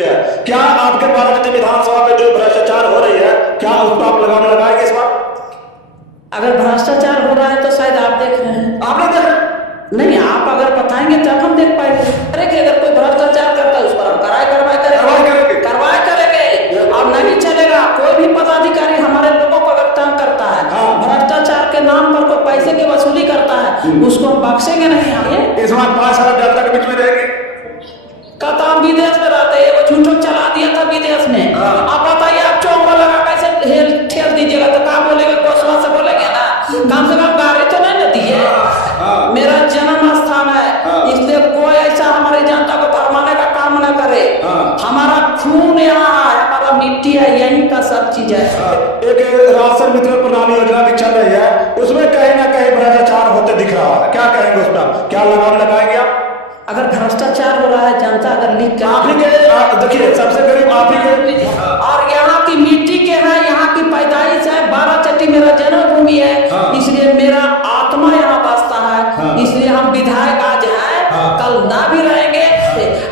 क्या आपके बाराचट्टी विधानसभा में जो भ्रष्टाचार हो रही है, क्या उस पर आप लगाम लगाएंगे इस बार? अगर भ्रष्टाचार हो रहा है तो शायद आप देख रहे हैं। आपने देखा नहीं, आप अगर बताएंगे तब हम देख पाएंगे। अरे कि अगर कोई भ्रष्टाचार करता है उस पर हम कार्रवाई करेंगे और नहीं चलेगा। कोई भी पदाधिकारी हमारे लोगों को अगर तंग करता है, भ्रष्टाचार के नाम पर कोई पैसे की वसूली करता है, उसको हम बख्शेंगे नहीं। हम इस बार 5 साल जनता के बीच में रहेगी। कहता हम विदेश में रहते हैं, वो झूठो चला दिया था विदेश में। आप बताइए, आप चौंका लगा कैसे ठेल दीजिएगा तो क्या बोलेगा? कोसवा से बोलेंगे ना। कम से कम गाड़ी तो नहीं लेती है। मेरा जन्म स्थान है, इसलिए कोई ऐसा हमारी जनता को भरमाने का काम न करे। हमारा खून यहाँ है, हमारा मिट्टी है, यहीं का सब चीज है। एक राशन मित्र प्रणाली योजना भी चल रही है, उसमें कहीं ना कहीं भ्रष्टाचार होते दिख रहा है। क्या कहेंगे उस पर? क्या लगाम लगाएंगे आप? अगर भ्रष्टाचार हो रहा है, जनता अगर लिख के आप ही के देखिए, सबसे गरीब आप ही के, और यहाँ की मिट्टी के है, यहाँ की पैदाइश है। बाराचट्टी मेरा जन्मभूमि है, इसलिए मेरा आत्मा यहाँ बसता है। इसलिए हम विधायक आज हैं, कल ना भी रहेंगे।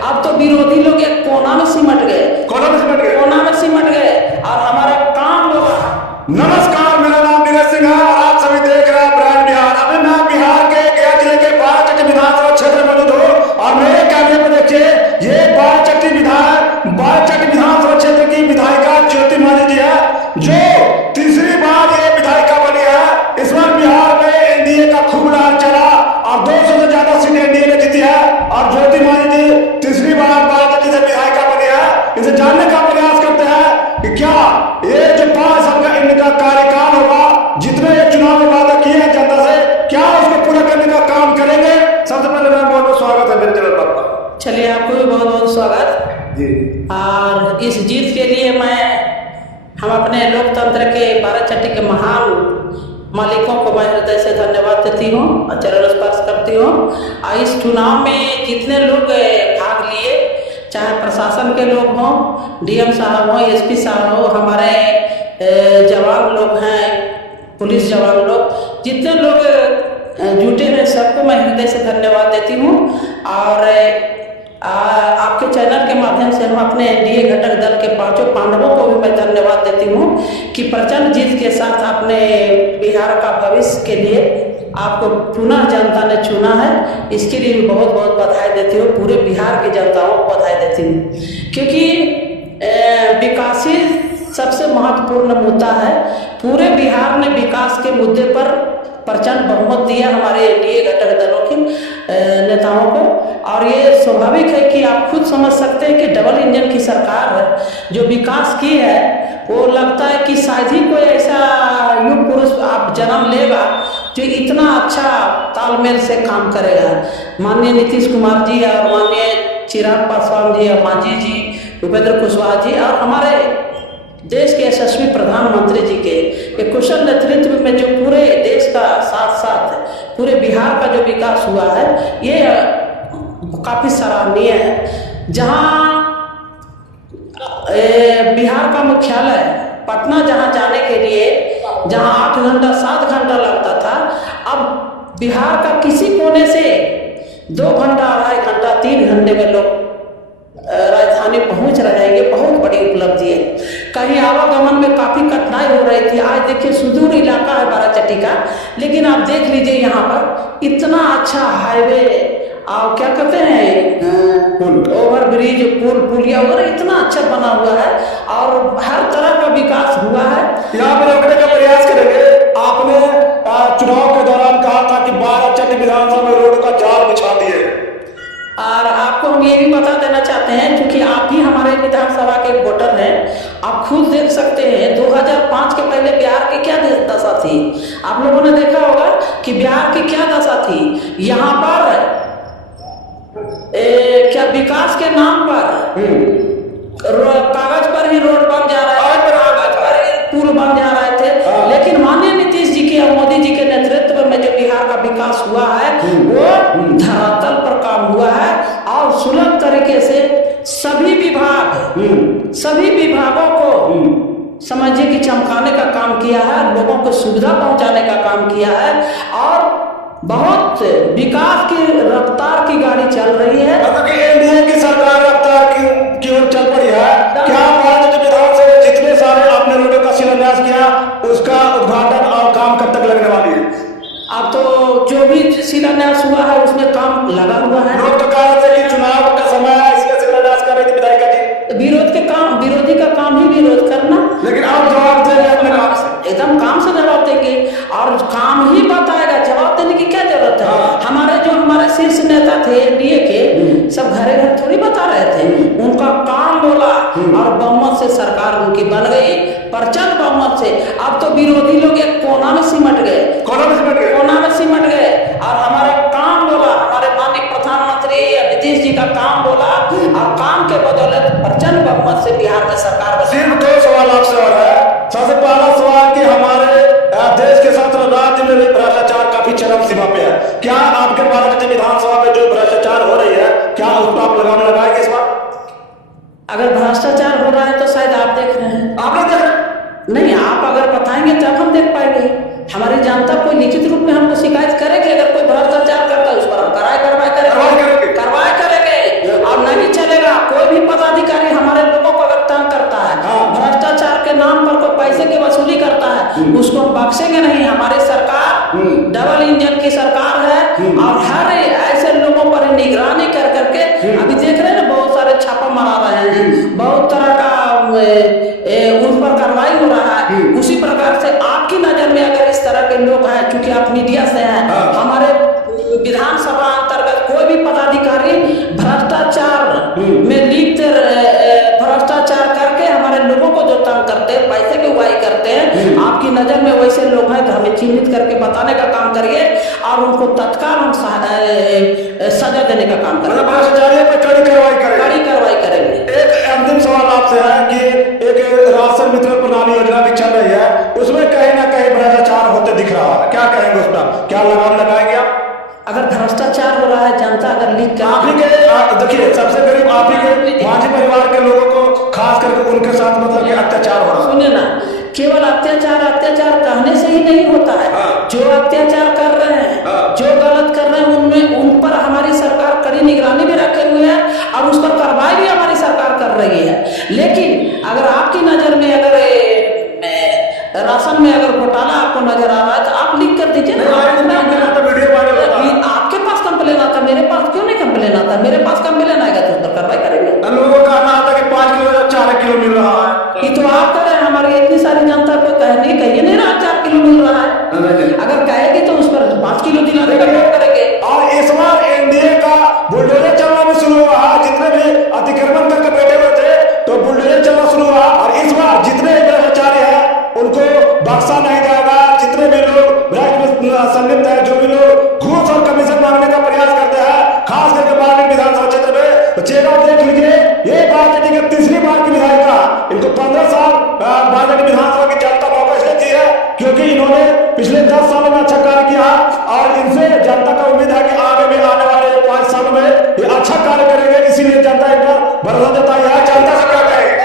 अब तो विरोधी लोग एक कोना में सिमट गए, कोना में सिमट गए और हमारा काम लोग। नमस्कार, मेरा नाम नीरज सिंह है और आप सभी देख रहे हैं ब्रांड बिहार। अभी मैं बिहार के गया जिले के बाराचट्टी विधानसभा क्षेत्र में मौजूद हूँ और मेरे कैमरे में देखिए, ये बाराचट्टी विधानसभा क्षेत्र की विधायिका ज्योति मांझी जी है, जो तीसरी बार ये विधायिका बनी है। इस बार बिहार में एनडीए का खूब राज चला और 200 से ज्यादा सीट एनडीए ने जीती है और ज्योति मांझी जी तीसरी बार बाराचट्टी से विधायिका बनी है। इसे जानने का प्रयास करते हैं कि क्या ये जो 5 साल का इनका कार्यकाल होगा, जितने ये चुनाव में वादा किए हैं जनता से, क्या उसको पूरा करने का काम करेंगे? सबसे पहले मैं बहुत बहुत स्वागत है मेरे चैनल पर। चलिए, आपको भी बहुत बहुत स्वागत जी। और इस जीत के लिए हम अपने लोकतंत्र के बाराचट्टी के महान मालिकों को मैं हृदय से धन्यवाद देती हूँ और चरण स्पर्श करती हूँ। और इस चुनाव में जितने लोग भाग लिए, चाहे प्रशासन के लोग हों, डीएम साहब हों, एसपी साहब हो, हमारे जवान लोग हैं, पुलिस जवान लोग, जितने लोग जुटे हैं, सबको मैं हृदय से धन्यवाद देती हूँ। और आपके चैनल के माध्यम से हम अपने एनडीए घटक दल के 5 पांडवों को भी मैं धन्यवाद देती हूँ कि प्रचंड जीत के साथ अपने बिहार का भविष्य के लिए आपको पुनः जनता ने चुना है। इसके लिए भी बहुत बहुत बधाई देती हूँ, पूरे बिहार की जनताओं को बधाई देती हूँ, क्योंकि विकासशील सबसे महत्वपूर्ण मुद्दा है। पूरे बिहार ने विकास के मुद्दे पर प्रचंड बहुमत दिया हमारे एनडीए घटक दलों के नेताओं को। और ये स्वाभाविक है कि आप खुद समझ सकते हैं कि डबल इंजन की सरकार है, जो विकास की है, वो लगता है कि शायद ही कोई ऐसा युग पुरुष आप जन्म लेगा जो इतना अच्छा तालमेल से काम करेगा। माननीय नीतीश कुमार जी और माननीय चिराग पासवान जी और मांझी जी, उपेंद्र कुशवाहा जी और हमारे देश के यशस्वी प्रधानमंत्री जी के कुशल नेतृत्व में जो पूरे देश का साथ साथ पूरे बिहार का जो विकास हुआ है, ये काफी सराहनीय है। जहाँ बिहार का मुख्यालय पटना जहाँ जाने के लिए जहाँ 8 घंटा 7 घंटा लगता था, अब बिहार का किसी कोने से 2 घंटा 2.5 घंटा 3 घंटे में लोग राजधानी पहुंच रहे हैं। ये बहुत बड़ी उपलब्धि है। कहीं आवागमन में काफी कठिनाई हो रही थी, आज देखिए सुदूर इलाका है बाराचट्टी का, लेकिन आप देख लीजिए यहाँ पर इतना अच्छा हाईवे और क्या कहते हैं ओवर ब्रिज, पुलिया वगैरह इतना अच्छा बना हुआ है और हर तरह का विकास हुआ है। यहाँ पर रोकने का प्रयास करेंगे। आपने चुनाव के दौरान कहा था कि बाराचट्टी विधानसभा में रोड का जाल बिछा दिए, और आपको हम ये भी बता देना चाहते हैं, क्योंकि आप भी हमारे विधानसभा के वोटर हैं, आप खुद देख सकते हैं 2005 के पहले बिहार की क्या दशा थी। आप लोगों ने देखा होगा कि बिहार की क्या दशा थी। यहाँ पर क्या विकास के नाम पर कागज पर ही रोड बन जा रहा है, कागज पर ही पुल बन जा रहे थे, लेकिन माननीय नीतीश जी के और मोदी जी के नेतृत्व में जो बिहार का विकास हुआ है, वो धरातल पर काम हुआ है और सुलभ तरीके से सभी विभागों को समझिए कि चमकाने का काम किया है, लोगों को सुविधा पहुंचाने का काम किया है और बहुत विकास की रफ्तार की गाड़ी चल रही है। एनडीए की सरकार रफ्तार की ओर चल पड़ी शिलान्यास हुआ है उसमें काम लगा हुआ है। लोग तो कह रहे थे कि चुनाव का समय है इसलिए शिलान्यास कर रही थी विधायिका जी। विरोधी का काम ही विरोध करना, लेकिन आप जवाब दे रहे हैं अपने काम से, एकदम काम से जवाब देंगे और काम ही बताएगा, जवाब देने की क्या जरूरत है। हमारे शीर्ष नेता थे एनडीए के, सब घरे घर थोड़ी बता रहे थे, उनका काम बोला और बहुमत से सरकार उनकी बन गई, प्रचंड बहुमत से। अब तो विरोधी लोग एक कोना में सिमट गए और हमारा काम बोला, हमारे माननीय प्रधानमंत्री नीतीश जी का काम बोला और काम के बदौलत प्रचंड बहुमत से बिहार में सरकार बनी। सिर्फ 2 सवाल आपसे और है। सबसे पहला सवाल कि हमारे देश के साथ राज्य में भी भ्रष्टाचार काफी चरम सीमा पे है। क्या आपके बाराचट्टी विधानसभा में जो भ्रष्टाचार हो रही है, क्या उस पर आप लगाम लगाएंगे इस बार? अगर भ्रष्टाचार हो रहा है तो शायद आप देख रहे हैं। आपने देखा नहीं, आप अगर बताएंगे तब हम देख पाएंगे। हमारी जनता कोई लिखित रूप में हमको शिकायत करेगी, अगर कोई भ्रष्टाचार करता है उस पर हम कार्रवाई करेंगे और नहीं चलेगा। कोई भी पदाधिकारी हमारे लोगों को अगर तंग करता है, भ्रष्टाचार के नाम पर कोई पैसे की वसूली करता है, उसको हम बख्शेंगे नहीं। हमारी सरकार डबल इंजन की सरकार है और हर ऐसे लोगों पर निगरानी कर करके अभी देख रहे हैं ना, बहुत सारे छापा मारा रहे हैं, बहुत तरह का उन पर कार्रवाई हो रहा है। उसी प्रकार से आपकी नजर में अगर इस तरह के लोग हैं, चूंकि आप मीडिया से हैं, हमारे विधानसभा अंतर्गत कोई भी पदाधिकारी भ्रष्टाचार में लिप्त भ्रष्टाचार करके हमारे लोगों को जो तंग करते हैं, पैसे की उगाही करते हैं, आपकी नजर में वैसे लोग हैं तो हमें चिन्हित करके बताने का काम करिए और उनको तत्काल हम सजा देने का काम करेंगे, भ्रष्टाचारियों पर कड़ी कार्रवाई करेंगे। एक अंतिम सवाल आपसे है कि एक राशन वितरण प्रणाली योजना भी चल रही है, उसमें कहीं ना कहीं भ्रष्टाचार होते दिख रहा है, क्या कहेंगे उस पर? क्या लगाम लगाएंगे आप? अगर भ्रष्टाचार हो रहा है, जनता अगर लिख कर आप ही के देखिए सबसे गरीब आप ही के माझी परिवार के लोगों को खास करके उनके साथ मतलब कि अत्याचार हो रहा है। सुनिए ना, केवल अत्याचार कहने से ही नहीं होता है। जो अत्याचार कर रहे हैं, जो गलत कर रहे हैं, उनमें उन पर हमारी सरकार कड़ी निगरानी भी रखे हुए है और उस पर कार्रवाई भी हमारी सरकार कर रही है। लेकिन अगर आपकी नजर में अगर राशन में अगर घोटाला आपको नजर आ रहा है तो आप लिख कर दीजिए ना। आपके पास कंप्लेन आता, मेरे पास क्यों नहीं कंप्लेन आता? मेरे पास कंप्लेन आएगा तो उस पर कार्रवाई करेंगे। लोगों का कहना आता कि 5 किलो या 4 किलो मिल रहा है। ये तो आप कह रहे हैं, हमारी इतनी सारी जनता को कहिए नहीं रहा 4 किलो मिल रहा है। अगर कहेगी तो उस पर 5 किलो दिलाने का काम करेंगे। और इस बार एनडीए का बुलडोजर चलना भी शुरू हुआ, जितने भी अतिक्रमण करके बैठे हुए थे तो बुलडोजर चलना शुरू हुआ। और इस बार जितने भ्रष्टाचारी है उनको बख्शा नहीं जाएगा। जितने भी लोग भ्रष्ट में संलिप्त है, जो भी लोग घूस और कमीशन मांगने का प्रयास करते हैं, खास करके बाराचट्टी विधानसभा क्षेत्र में, तो चेहरा देख लीजिए, ये बाराचट्टी की तीसरी बार की विधायिका, इनको 15 साल बाराचट्टी विधानसभा की जनता मौका इसलिए दी है क्योंकि इन्होंने पिछले 10 सालों में अच्छा कार्य किया और इनसे जनता का उम्मीद है कि आगे में आने वाले 5 सालों में ये अच्छा कार्य करेंगे। इसीलिए जनता एक बार भरोसा जताई है। जनता से क्या कहेंगे?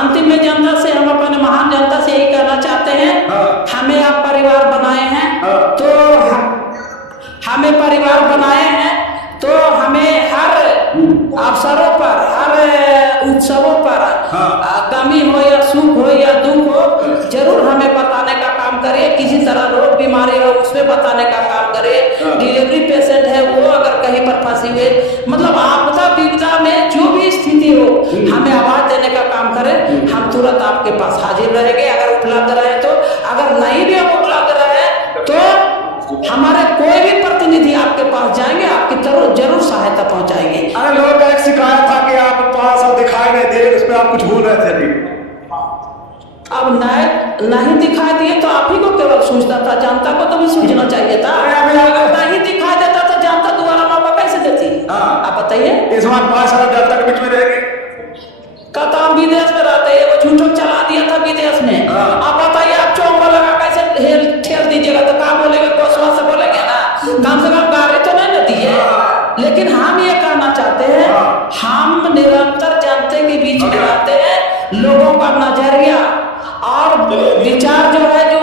अंतिम में जनता से हम अपने महान जनता से यही कहना चाहते हैं, हमें आप परिवार बनाए हैं तो हमें परिवार बनाए हैं तो हमें हर अवसरों पर, हर उत्सवों पर, गमी हो या सुख हो या दुख हो, जरूर हमें बताने का काम करिए। किसी तरह रोग बीमारी हो उसमें बताने का काम करिए। डिलीवरी पेशेंट है वो अगर कहीं पर फंसी हुए, मतलब आपदा विपदा में जो भी स्थिति हो, हमें आवाज देने का काम करें। हम तुरंत आपके पास हाजिर रहेंगे अगर उपलब्ध रहे तो। अगर नहीं भी हम उपलब्ध रहे तो हमारे कोई भी प्रतिनिधि आपके पास जाएंगे, आपकी जरूर सहायता पहुंचाएंगे। अरे लोगों का एक शिकायत था कि आप 5 साल दिखाई नहीं दे, उस पर आप कुछ भूल रहे थे अभी। अब नहीं दिखाई दिए तो आप ही को केवल सोचता था, जनता को तो भी सोचना चाहिए था। अगर नहीं दिखाई देता तो जनता दोबारा मौका कैसे देती? आप बताइए। इस बार 5 साल जनता के बीच में रहेगी। कहता हम विदेश में रहते हैं, वो झूठो चला दिया था विदेश में। आप बताइए, आप चौंका लगा कैसे ठेल दीजिएगा तो क्या बोलेगा? कोसवा से बोलेंगे ना, कम से कम गाड़ी तो नहीं ना दिए। लेकिन हम ये कहना चाहते हैं, हम निरंतर जनता के बीच में रहते हैं। लोगों का नजरिया और विचार जो है, जो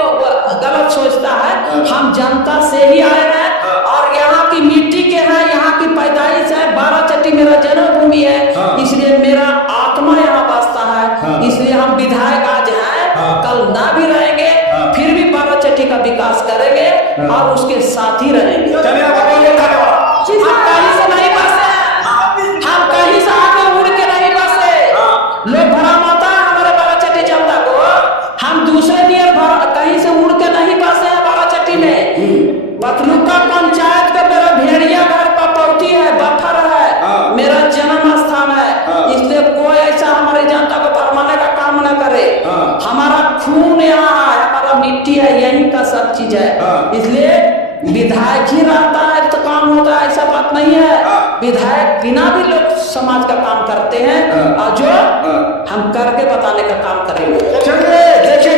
गलत सोचता है, हम जनता से ही आए हैं और यहाँ की मिट्टी के हैं, यहाँ की पैदाइश है। बाराचट्टी मेरा जन्मभूमि है, इसलिए मेरा आत्मा यहाँ बसता है। इसलिए हम विधायक आज हैं, कल ना भी रहेंगे, फिर भी बाराचट्टी का विकास करेंगे। बात नहीं है। विधायक बिना भी लोग समाज का काम करते हैं और जो हम करके बताने का काम करेंगे। चलिए देखिए